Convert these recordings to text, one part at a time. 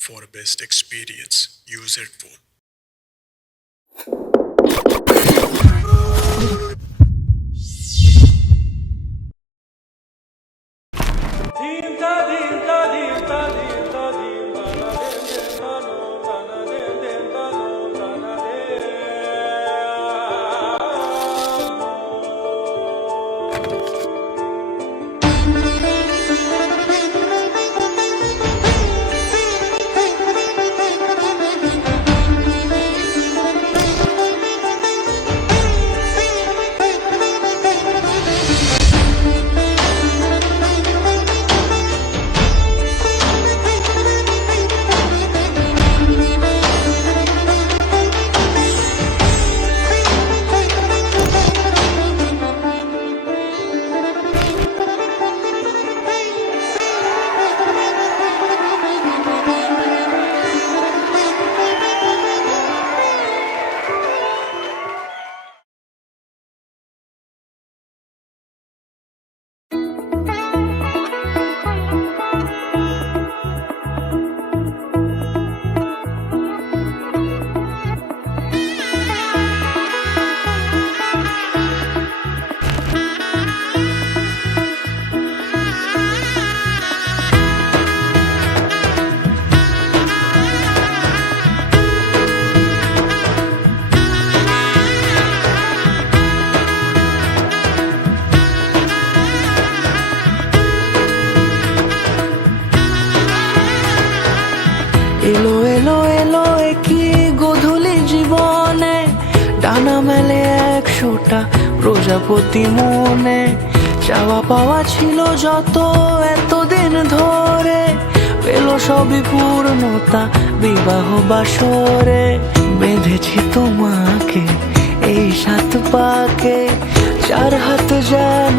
For best experience, use headphone. এলো এলো এলো একই গোধূলি জীবনে, ডানা মেলে 100টা প্রজাপতি মনে। চাওয়া পাওয়া ছিল যত এতদিন ধরে, পেল সবই পূর্ণতা বিবাহ বাসরে। বেঁধেছি তোমাকে এই 7 পাকে, 4 হাত যেন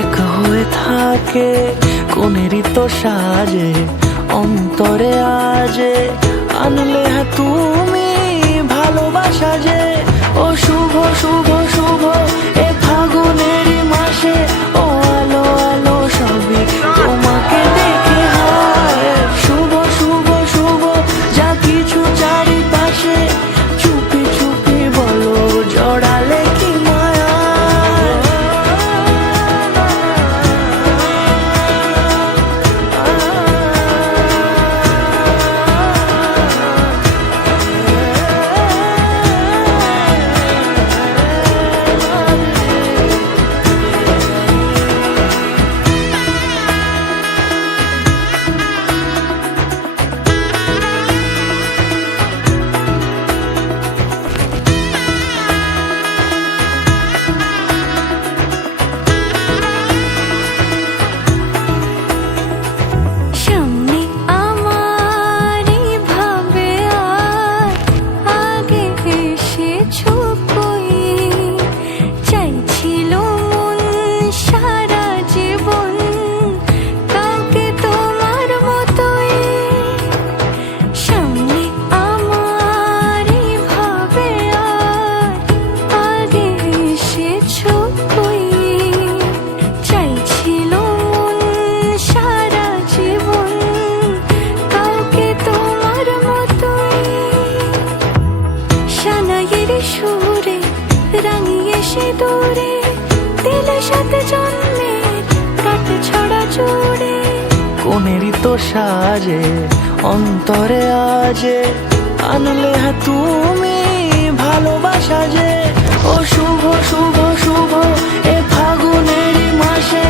এক হয়ে থাকে। কোনেরই তো সাজে অন্তরে আজে, আনলে তুমি ভালোবাসা যে। ও শুভ শুভ শুভ এ ফাগুনেরই মাসে, ও আলো আলো সবই তোমাকে দেখে হয়। শুভ শুভ শুভ যা কিছু চারিপাশে, চুপি চুপি বলো জড়ালে কি মায়া। সুরে রাঙিয়ে সে দূরে, দিলে সাথে জন্মের কাট ছড়া জুড়ে। কোনেরই তো সাজে অন্তরে আজে, আনলে তুমি ভালোবাসা যে। ও শুভ শুভ শুভ এ ফাগুনেরই মাসে,